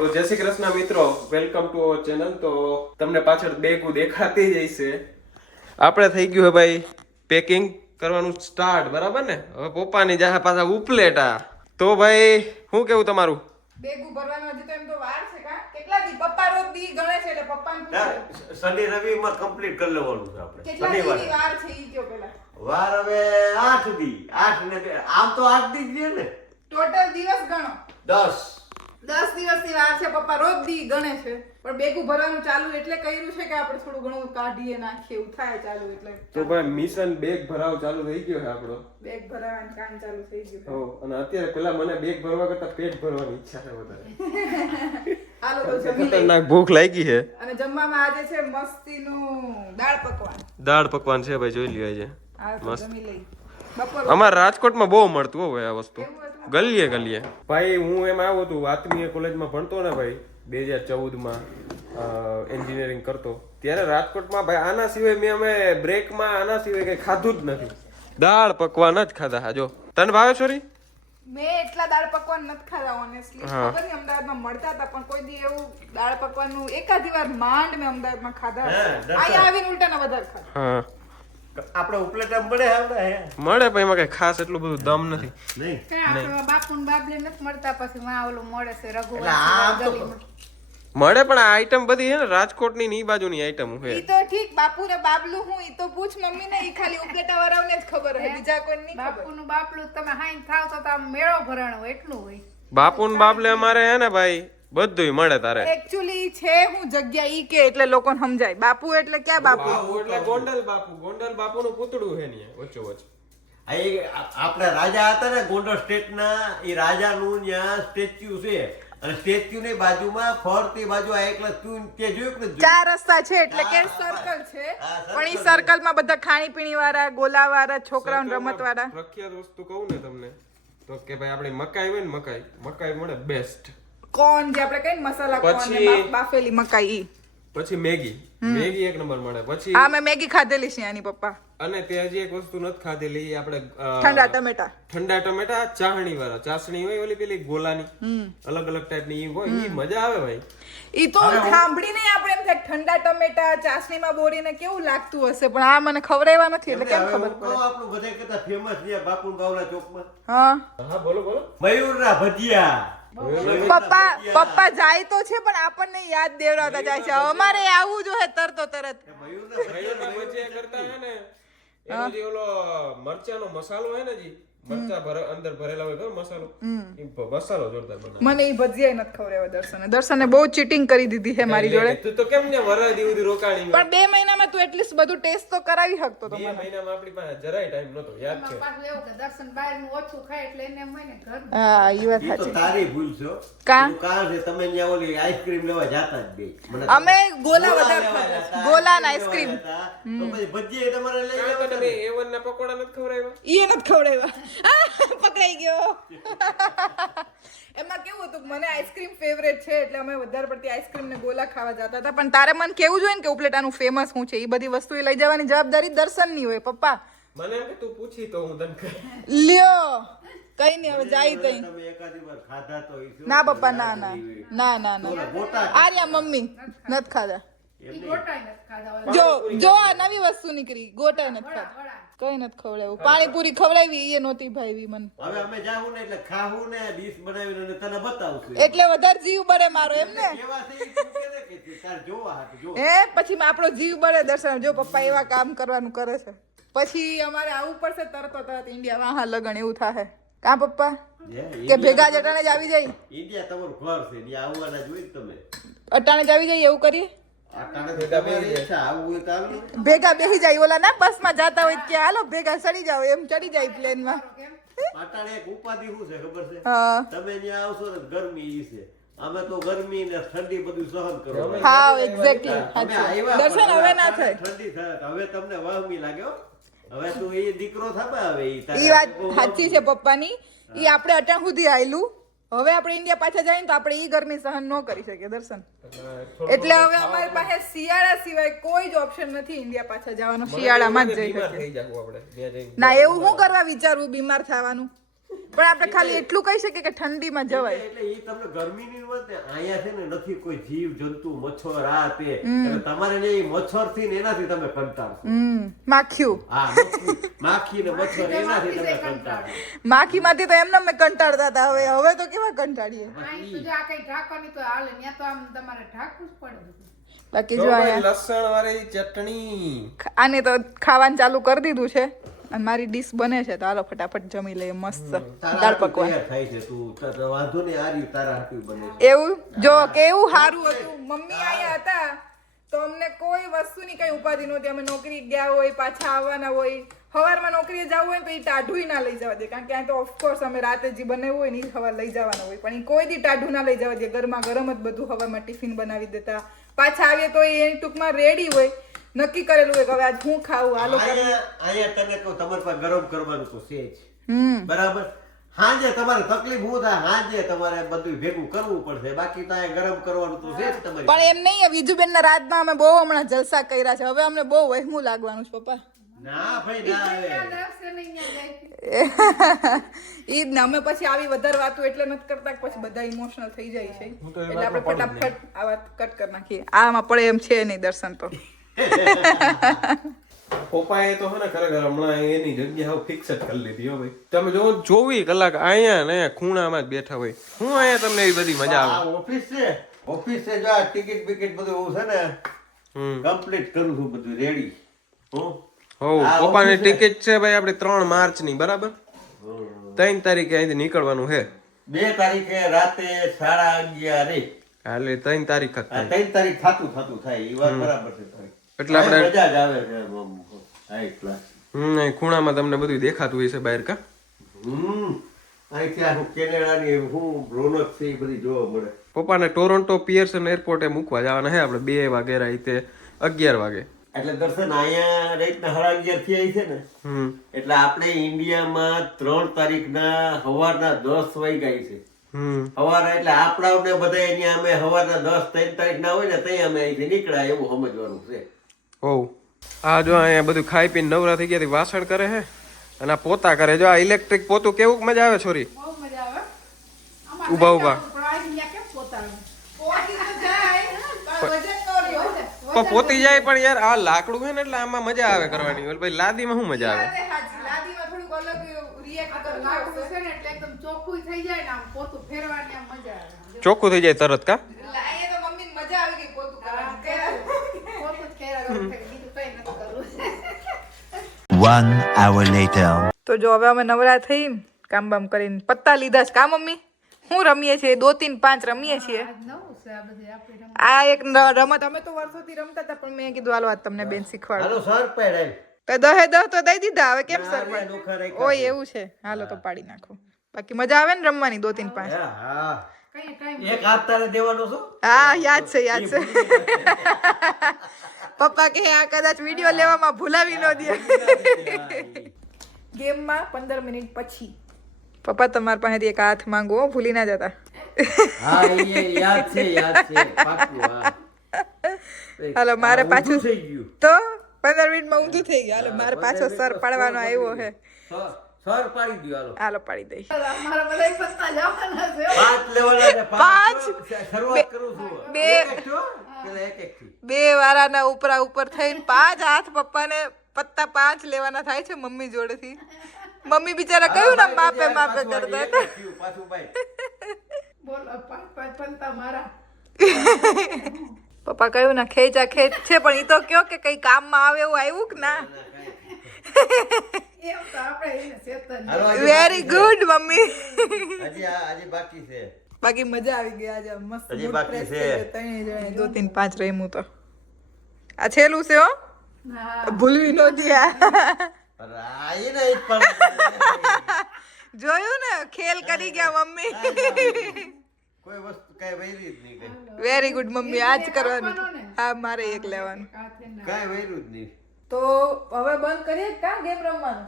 તો જય શ્રી કૃષ્ણ મિત્રો વેલકમ ટુ અવર ચેનલ તો તમને પાછળ બેગું દેખાતી જ હશે. આપણે થઈ ગયું હે ભાઈ પેકિંગ કરવાનું સ્ટાર્ટ બરાબર ને? હવે પપ્પાની જાહે પાછા ઉપલેટા. તો ભાઈ શું કેવું તમારું? બેગું ભરવાનું હજી તો એમ તો વાર છે કા? કેટલા દી? પપ્પા રોજ દી ગણે છે એટલે પપ્પાને પૂછે. શનિ રવિ માં કમ્પ્લીટ કરી લેવાનું છે આપણે. કેટલા શનિવાર. વાર છે ઈ કયો પેલા વાર હવે આઠ દી. આઠ ને આમ તો આઠ દી જ છે ને. ટોટલ દિવસ ગણો. દસ. દસ દિવસની વાર છે પપ્પા રોજ દી ગણે છે. પણ બેગું ભરવાનું ચાલુ એટલે કર્યું છે કે આપણે થોડું ઘણું કાઢીએ નાખીએ એવું થાય ચાલુ એટલે. તો ભાઈ મિશન બેગ ભરાવ ચાલુ થઈ ગયો છે આપણો? બેગ ભરાવાનું કામ ચાલુ થઈ ગયું હો અને અત્યારે પેલા મને બેગ ભરવા કરતા પેટ ભરવાની ઈચ્છા છે વધારે. હાલો તો જમી ખતરનાક ભૂખ લાગી છે. અને જમવામાં આજે છે મસ્તીનું દાળ પકવાન. દાળ પકવાન છે ભાઈ જોઈ લ્યો આજે. આ તો જમી લઈ બપોર અમારા રાજકોટમાં બહુ મળતું હોય આ વસ્તુ. ગલીએ ગલીએ. ભાઈ હું એમ આવ્યો હતું આત્મીય કોલેજમાં ભણતો ને ભાઈ બે હજાર ચૌદમાં એન્જિનિયરિંગ કરતો. ત્યારે રાજકોટમાં ભાઈ આના સિવાય મેં અમે બ્રેકમાં આના સિવાય કઈ ખાધું જ નથી. દાળ પકવાન જ ખાધા હા જો. તને ભાવે છોરી? મેં એટલા દાળ પકવાન નથી ખાધા ઓનેસ્ટલી. ખબર નહીં અમદાવાદમાં મળતા હતા પણ કોઈ દી એવું દાળ પકવાનનું એકાદી વાર માંડ મેં અમદાવાદમાં ખાધા. અહીંયા આવીને ઉલટાના વધારે ખાધા. હા. આપણે ઉપલેટા મળે આપણે હે? મળે પણ એમાં કઈ ખાસ એટલું બધું દમ નથી. નહીં. બાપુ ને બાબલે નથી મળતા પછી માં ઓલું મળે છે રઘુ મળે પણ આ આઈટમ બધી છે ને રાજકોટની ની બાજુની આઈટમ છે ઈ તો ઠીક બાપુ ને બાબલું હું ઈ તો પૂછ મમ્મી ને ઈ ખાલી ઉપલેટા વાળાઓને જ ખબર હોય બીજા કોઈ ની બાપુ નું બાપલું તમે હાઈન થાવ તો તો આમ મેળો ભરાણો હોય એટલું હોય. બાપુ ને બાબલે અમારે હે ને ભાઈ બધુંય મળે તારે. એકચ્યુઅલી છે હું જગ્યા ઈ કે એટલે લોકોને સમજાય. બાપુ એટલે ક્યાં બાપુ? એટલે ગોંડલ બાપુ. ગોંડલ બાપુ નું પૂતળું છે ને ઓછો ઓછો. આ એ આપણા રાજા હતા ને ગોંડલ સ્ટેટના એ રાજાનું ત્યાં સ્ટેચ્યુ છે. અને સ્ટેચ્યુ ની બાજુમાં ફરતી બાજુ આ એકલા તું તે જોયું કે ચાર રસ્તા છે એટલે કે સર્કલ છે. પણ ઈ સર્કલમાં બધા ખાણી પીણી વાળા ગોલા વાળા છોકરાઓ રમત વાળા પ્રખ્યાત વસ્તુ કહું ને તમને તો કે ભાઈ આપણે મકાઈ હોય ને મકાઈ મકાઈ મળે બેસ્ટ કોણ જે આપણે કઈ મસાલા કોન ને બાફ- બાફેલી મકાઈ ઈ. પછી મેગી. મેગી એક નંબર મળે. પછી હા મેં મેગી ખાધેલી છે આની પપ્પા. અને તે હજી એક વસ્તુ નથી ખાધેલી આપણે અ, ઠંડા ટમેટા. ઠંડા ટમેટા ચાહણી વાળા. ચાસણી હોય ઓલી પેલી ગોલાની. અલગ અલગ ટાઈપની ઈ હોય. ઈ મજા આવે ભાઈ. ઈ તો સાંભળીને આપણે એમ થાય ઠંડા ટમેટા ચાસણીમાં બોરીને કેવું લાગતું હશે? પણ આ મને ખવડાવ્યા નથી એટલે કેમ ખબર? પડે આપણું બધે કરતા ફેમસ છે બાપુ બાવલા ચોકમાં. હા. હા બોલો બોલો. મયુરના ભજીયા. પપ્પા પપ્પા જાય તો છે પણ આપણને યાદ દેવડાવતા જાય છે. અમારે આવવું જોઈએ તરતો તરત. કરતા હે. ને ઓલો મરચાનો મસાલો હે ને જી મરચા ભરે અંદર ભરેલા હોય ખબર મસાલો. મસાલો જોરદાર મને ઈ ભજીયા નથી ખવડાવ્યા દર્શને. દર્શને બહુ ચીટિંગ કરી દીધી છે મારી જોડે. તું તો કેમ ને વરાય રોકાણી પણ બે મહિનામાં તું એટલીસ્ટ બધું ટેસ્ટ તો કરાવી શકતો તો બે મહિનામાં આપણી પાસે જરાય ટાઈમ નતો યાદ છે? પાછું એવું કે દર્શન બહારનું ઓછું ખાય એટલે એને એમ ઘર હા એ વાત સાચી. તારી ભૂલ છે. કા? કારણ છે તમે ઓલી આઈસ્ક્રીમ લેવા જાતા જ બે. અમે ગોલા વધારે. ગોલા ને આઈસ્ક્રીમ. તો પછી ભજીયા તમારે લઈ લેવા તમે A1 ના પકોડા નથી ખવડાવ્યા? એ નથી ખવડાવ્યા. પકડાઈ ગયો. એમાં કેવું હતું મને આઈસ્ક્રીમ ફેવરેટ છે એટલે અમે વધારે પડતી આઈસ્ક્રીમ ને ગોલા ખાવા જતા હતા. પણ તારે મને કેવું જોઈએ ને કે ઉપલેટાનું ફેમસ શું છે? એ બધી વસ્તુ લઈ જવાની જવાબદારી દર્શનની હોય પપ્પા. મને એમ કે તું પૂછી તો હું તને લ્યો. કઈ નહીં હવે જાય તઈ. ના પપ્પા ના ના. ના ના ના. આર્યા મમ્મી નથી ખાધા. જો જો આ નવી વસ્તુ નીકળી. ગોટા નથી ખાધા. કઈ નથી ખવડાવ્યું. પાણીપુરી ખવડાવી એ નહોતી ભાઈવી મને. હવે અમે જાવું ને એટલે ખાવું ને ડીશ બનાવીને અને તને બતાવશું એટલે વધારે જીવ બળે મારો એમ ને? હે? પછી આપણો જીવ બળે દર્શન જો પપ્પા એવા કામ કરવાનું કરે છે. પછી અમારે આવવું પડશે તરત તરત ઇન્ડિયામાં. હા લગન એવું થાય કા પપ્પા? કે ભેગા જ અટાણે જ આવી જાય? ઇન્ડિયા તમારું ઘર છે આવવાના જોઈ તમે. અટાણે જ આવી જાય એવું કરીએ? ભેગા બેસી જાય. ઓલા ના બસમાં જાતા હોય કે હાલો ભેગા ચડી જાવ એમ ચડી જાય પ્લેનમાં. પાટણ એક ઉપાધિ શું છે ખબર છે? તમે ત્યાં આવશો ને ગરમી ઈ છે. અમે તો ગરમી ને ઠંડી બધું સહન કરો. હા એક્ઝેક્ટલી દર્શન હવે ના થાય. ઠંડી થાય હવે તમને વહમી લાગ્યો હવે તું એ દીકરો થાપે હવે ઈ વાત સાચી છે પપ્પાની. ઈ આપણે અટાણ સુધી આયલું. હવે આપણે ઇન્ડિયા પાછા જઈએ ને તો આપણે ઈ ગરમી સહન ન કરી શકીએ દર્શન. એટલે હવે અમારી પાસે શિયાળા સિવાય કોઈ જ ઓપ્શન નથી ઇન્ડિયા પાછા જવાનો શિયાળામાં જ જઈ શકીએ. ના એવું હું કરવા વિચારવું બીમાર થવાનું. પણ આપણે ખાલી એટલું કહી શકીએ કે ઠંડીમાં જવાય. એટલે એ તમને ગરમીની વાત ને અહીંયા છે ને નથી કોઈ જીવ જંતુ મચ્છર આ તે. તમારે ને એ મચ્છરથી ને એનાથી તમે કંટાળશો. માખ્યું હા માખી. ને મચ્છર એનાથી તમે કંટાળો. માખીમાંથી તો એમને મેં કંટાળતા હતા. હવે હવે તો કેવા કંટાળીએ? આ કઈ ઢાંકવાની તો હાલે. ત્યાં તો આમ તમારે ઢાંકવું જ પડે બાકી જો આ લસણ વાળી ચટણી. આને તો ખાવાનું ચાલુ કરી દીધું છે. અને મારી ડીશ બને છે તો હાલો ફટાફટ જમી લઈએ મસ્ત. દાળ પકવાન. વાંધો નહીં આ રહ્યું તારા હાટું બને એવું? જો કેવું સારું હતું? મમ્મી આયા હતા તો અમને કોઈ વસ્તુની કઈ ઉપાધિ નહોતી. અમે નોકરી ગયા હોય પાછા આવવાના હોય. સવારમાં નોકરીએ જવું હોય તો એ ટાઢું ના લઈ જવા દે. કારણ કે આ તો ઓફકોર્સ અમે રાતે જે બનાવ્યું હોય ને એ સવાર લઈ જવાના હોય. પણ એ કોઈ દી ટાઢું ના લઈ જવા દે. ઘરમાં ગરમ જ બધું સવારમાં ટિફિન બનાવી દેતા. પાછા આવીએ તો એ ટૂંકમાં રેડી હોય. નક્કી કરેલું હોય કે હવે આજ હું ખાવું આ લોકો અહીંયા તને કહું તમારે પાસે ગરમ કરવાનું તો છે જ. બરાબર? હાંજે તમારે તકલીફ હું થાય? હાંજે તમારે બધું ભેગું કરવું પડશે. બાકી તો ગરમ કરવાનું તો છે જ તમારે પણ એમ નહીં બીજુબેન ના રાજમાં અમે બહુ હમણાં જલસા કર્યા છે. હવે અમને બહુ વહેમું લાગવાનું છે પપ્પા. ના ભાઈ ઈ જ અમે પછી આવી વધારે વાતો એટલે નથી કરતા પછી બધા ઇમોશનલ થઈ જાય છે. એટલે આપણે ફટાફટ આ વાત કટ કરી નાખીએ. આમાં પડે એમ છે નહીં દર્શન તો. પપ્પાએ તો હે ને ખરેખર હમણાં એની જગ્યા હવે ફિક્સ જ કરી લીધી હો ભાઈ. તમે જો ચોવીસ કલાક અહીંયા ને ખૂણામાં જ બેઠા હોય. હું અહીંયા તમને એવી બધી મજા આવે? ઓફિસ છે. ઓફિસ છે જો આ ટિકિટ બિકિટ બધું હું છે ને કમ્પ્લીટ કરું છું બધું રેડી હું? હો પપ્પાની ટિકિટ છે ભાઈ આપણે ત્રણ માર્ચની બરાબર ત્રણ તારીખે અહીંથી નીકળવાનું છે. બે તારીખે રાતે સાડા અગિયારે. એટલે ત્રણ તારીખ ત્રણ તારીખ થાતું થાતું થાય. એ વાત બરાબર છે. એટલે આપણે- મજા જ આવે છે હાઈ ક્લાસ હમ અહીં ખૂણામાં તમને બધું દેખાતું હોય છે બહાર કા? હમ અહીંથી આખું કેનેડાની હું રોનક છે એ બધી જોવા મળે. પપ્પાને ટોરોન્ટો પિયર્સન એરપોર્ટે મૂકવા જવાના છે આપણે બે વાગે રાતે અગિયાર વાગે. એટલે દર્શન અહીંયા રાતના સાડા અગિયારથી આવી છે ને હમ. એટલે આપણે ઇન્ડિયામાં ત્રણ તારીખના સવારના દસ વાગ્યા છે. હમ. સવારે એટલે આપણા બધા અહીંયા અમે સવારના દસ ત્રણ તારીખના હોય ને ત્યાં અમે અહીંથી નીકળ્યા એવું સમજવાનું છે. હોવ આ જો અહીંયા બધું ખાઈ પીને નવરા થઈ ગયા વાસણ કરે હે? અને આ પોતા કરે. જો આ ઇલેક્ટ્રિક પોતું કેવું મજા આવે છોરી? ઊભા ઊભા. પોતી જાય. પણ યાર આ લાકડું હે ને એટલે આમાં મજા આવે કરવાની. ઓલ ભાઈ લાદીમાં શું મજા આવે? લાકડું છે ને એટલે એકદમ ચોખ્ખું થઈ જાય ને આમ પોતું ફેરવાની આમ મજા આવે. ચોખ્ખું થઈ જાય તરત કા પોતું જ ફેરા ગરમ થાય બીજું કઈ નથી કરવું One hour later. તો જો હવે અમે નવરા થઈ કામ બામ કરીને પત્તા લીધા છે. કા મમ્મી? હું રમીએ છીએ? દો તીન પાંચ રમીએ છીએ. આ એક રમત અમે તો વર્ષોથી રમતા હતા પણ મેં કીધું હાલો આજ તમને બેન શીખવાડો. તો દહે દહ તો દઈ દીધા. હવે કેમ સર ઓય એવું છે. હાલો તો પાડી નાખો. બાકી મજા આવે ને રમવાની દો તીન પાંચ. એક હાથ તારે દેવાનો છું? હા યાદ છે યાદ છે. પપ્પા કે આ કદાચ વીડિયો લેવામાં ભૂલાવી ન દે. ગેમમાં પંદર મિનિટ પછી. પપ્પા તમારા પાસેથી એક હાથ માંગો ભૂલી ના જતા. હા એ યાદ છે યાદ છે. પાક્કું હા. હાલો મારે પાછું ઊંધું થઈ ગયું. તો પંદર મિનિટમાં ઊંધું થઈ ગયું. હાલો મારે પાછો સર પાડવાનો આવ્યો છે સર પાડી હાલો. હાલો પાડી દઈ પાંચ લેવાના છે પાંચ? શરૂઆત કરું છું. બે- બે વારાના ઉપરા ઉપર થઈને પાંચ હાથ પપ્પાને પત્તા પાંચ લેવાના થાય છે મમ્મી જોડેથી. મમ્મી બિચારા કયું ના માપે માપે કરતા? બોલો પાંચ પાંચ પંતા મારા. પપ્પા કયું ના ખેંચા ખેંચ છે પણ એ તો કયો કે કઈ કામમાં આવે એવું આવ્યું કે ના? Very good mummy. હજી બાકી છે. બાકી મજા આવી ગઈ આજે. મસ્ત હજી બાકી છે. જણે દો તીન પાંચ રમ્યું તો. આ છેલ્લું છે હો? ભૂલવી નહોતી આ. જોયું ને? ખેલ કરી ગયા મમ્મી. કોઈ વસ્તુ કઈ વૈરી જ નહીં કઈ. Very good mummy. આજ કરવાનું? હા મારે એક લેવાનું. કઈ વૈરું જ નહીં. તો હવે બંધ કરીએ? કા ગેમ રમવાનું?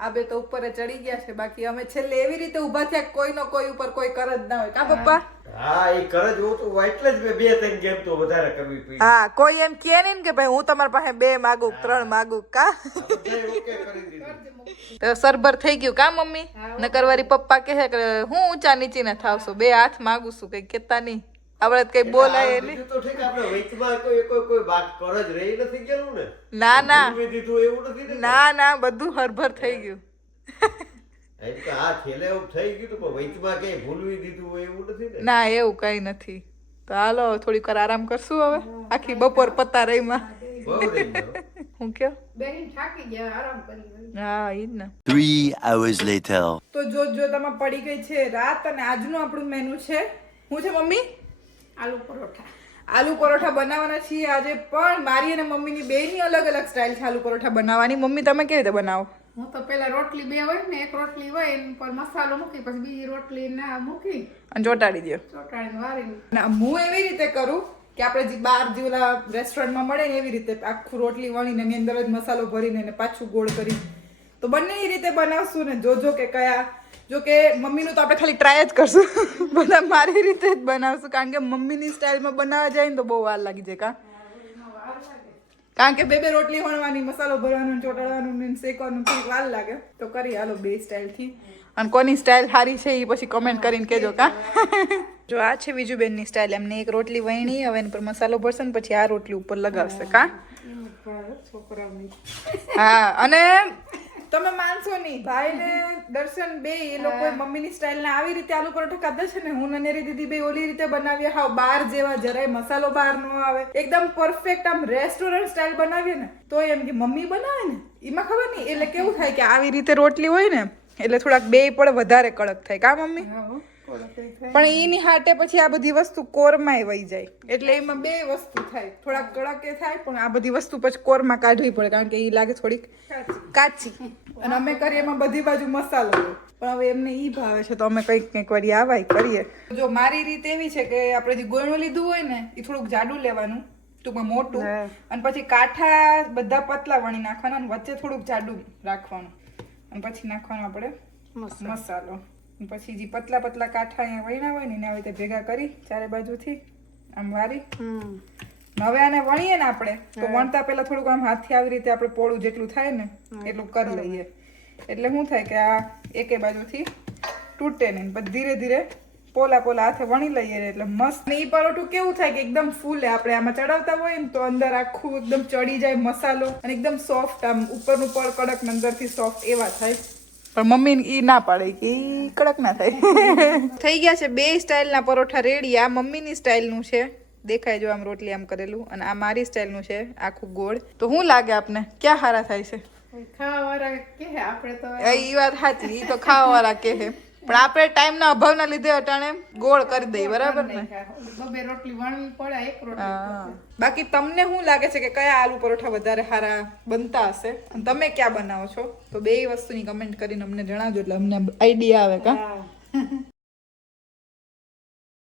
આ બે તો ઉપર ચડી ગયા છે બાકી અમે છેલ્લે એવી રીતે ઊભા થયા કે કોઈનો કોઈ ઉપર કોઈ કરજ ના હોય. કા પપ્પા? હા એ કરજ હું તો એટલે જ બે ત્રણ ગેમ તો વધારે કરવી પડી. હા કોઈ એમ કે નહીં ને કે ભાઈ હું તમારા પાસે બે માગું ત્રણ માગું કા? તો સરભર થઈ ગયું કા મમ્મી? નકરવારી પપ્પા કહે કે હું ઊંચા નીચી ના થાવશો બે હાથ માગું છું કઈ કેતા નહીં. આપણે કઈ બોલાય નહીં. તો ઠીક આપણે વચમાં કોઈ કોઈ કોઈ વાત કર જ રહી નથી ગયેલું ને. ના ના. દીધું એવું નથી ના ના બધું હરભર થઈ ગયું. એમ તો આ છેલ્લે એવું થઈ ગયું પણ વચમાં કઈ ભૂલવી દીધું હોય એવું નથી ને? ના એવું કઈ નથી. તો હાલો થોડીક વાર આરામ કરશું હવે. આખી બપોર પત્તા રહીમાં. હું. કયો? બેન થાકી ગયા આરામ કરી. હા ઈ જ ને. Three hours later. તો જો જોતામાં પડી ગઈ છે રાત અને આજનું આપણું મેનુ છે. હું છે મમ્મી? આલુ પરોઠા. આલુ પરોઠા બનાવવાના છીએ આજે પણ મારી અને મમ્મીની બેની અલગ અલગ સ્ટાઇલ છે આલુ પરોઠા બનાવવાની. મમ્મી તમે કેવી રીતે બનાવો? હું તો પેલા રોટલી બે હોય ને એક રોટલી હોય એની પર મસાલો મૂકી પછી બીજી રોટલી ના મૂકી. અને ચોટાડી દો ચોટાડીને વારીને ના હું એવી રીતે કરું કે આપણે જે બહાર જે ઓલા રેસ્ટોરન્ટમાં મળે ને એવી રીતે આખું રોટલી વણીને એની અંદર જ મસાલો ભરીને ને પાછું ગોળ કરી. તો બંનેની રીતે બનાવશું ને જોજો કે કયા જો કે મમ્મીનું તો આપણે ખાલી ટ્રાય જ કરશું. બધા મારી રીતે જ બનાવશું. કારણ કે મમ્મીની સ્ટાઇલમાં બનાવવા જાય ને તો બહુ વાર લાગી જાય કાં. કારણ કે બે બે રોટલી વણવાની મસાલો ભરવાનું ચોટાડવાનું ને શેકવાનું થોડીક વાર લાગે. તો કરી હાલો બે સ્ટાઇલથી અને કોની સ્ટાઇલ સારી છે એ પછી કમેન્ટ કરીને કહેજો કા. જો આ છે બીજું બેનની સ્ટાઇલ એમને એક રોટલી વણી હવે એની પર મસાલો ભરશે ને પછી આ રોટલી ઉપર લગાવશે કા. હા અને તમે માનશો નહીં. ભાઈ ને દર્શન બે એ લોકો મમ્મીની સ્ટાઇલ ને આવી રીતે આલુ પરોઠા ખાધા છે ને હું નનેરી દીદી બે ઓલી રીતે બનાવીએ. હાવ બાર જેવા જરાય મસાલો બહાર નો આવે. એકદમ પરફેક્ટ આમ રેસ્ટોરન્ટ સ્ટાઇલ બનાવીએ ને તો એમ કે મમ્મી બનાવે ને? એમાં ખબર નહીં. એટલે કેવું થાય કે આવી રીતે રોટલી હોય ને એટલે થોડાક બે પણ વધારે કડક થાય. કા મમ્મી. પણ એની હાટે પછી આ બધી વસ્તુ કોરમાં વહી જાય. એટલે એમાં બે વસ્તુ થાય. થોડાક કડક થાય પણ આ બધી વસ્તુ પછી કોરમાં કાઢવી પડે કારણ કે એ લાગે થોડીક કાચી. અને અમે કરીએ એમાં બધી બાજુ મસાલો. પણ હવે એમને ઈ ભાવે છે તો અમે કંઈક કંઈક વળી આવાય કરીએ. જો મારી રીત એવી છે કે આપણે જે ગોળનું લીધું હોય ને એ થોડુંક જાડું લેવાનું ટૂંકમાં મોટું. અને પછી કાંઠા બધા પતલા વણી નાખવાના અને વચ્ચે થોડુંક જાડું રાખવાનું. અને પછી નાખવાનું આપણે મસાલો. પછી જે પતલા પતલા કાંઠા અહીંયા વણ્યા હોય ને એને આવી રીતે ભેગા કરી ચારે બાજુથી આમ વારી. હવે આને વણીએ ને આપણે તો વણતા પહેલા થોડુંક આમ હાથથી આવી રીતે આપણે પોળું જેટલું થાય ને એટલું કરી લઈએ. એટલે શું થાય કે આ એકે બાજુથી તૂટે નહીં પછી ધીરે ધીરે પોલા પોલા હાથે વણી લઈએ એટલે મસ્ત. ને ઈ પરોઠું કેવું થાય કે એકદમ ફૂલે આપણે આમાં ચડાવતા હોય ને તો અંદર આખું એકદમ ચડી જાય મસાલો અને એકદમ સોફ્ટ આમ ઉપરનું પડ કડક ને અંદરથી સોફ્ટ એવા થાય. પણ મમ્મી ઈ ના પાડે કે કડક ના થાય. થઈ ગયા છે બે સ્ટાઇલના પરોઠા રેડી આ મમ્મીની સ્ટાઇલનું છે. દેખાય જો આમ રોટલી આમ કરેલું. અને આ મારી સ્ટાઇલનું છે. આખું ગોળ. તો શું લાગે આપને? ક્યાં હારા થાય છે? ખાવા વાળા કે આપણે તો એ ઈ વાત સાચી. તો તો ખાવાવાળા કહે. પણ આપણે ટાઈમના અભાવના લીધે અટાણે ગોળ કરી દઈએ બરાબર ને? બબે રોટલી વણવી પડે એક રોટલી. બાકી તમને શું લાગે છે કે કયા આલુ પરોઠા વધારે સારા બનતા હશે? અને તમે ક્યાં બનાવો છો? તો બે વસ્તુની કમેન્ટ કરીને અમને જણાવજો એટલે અમને આઈડિયા આવે કા?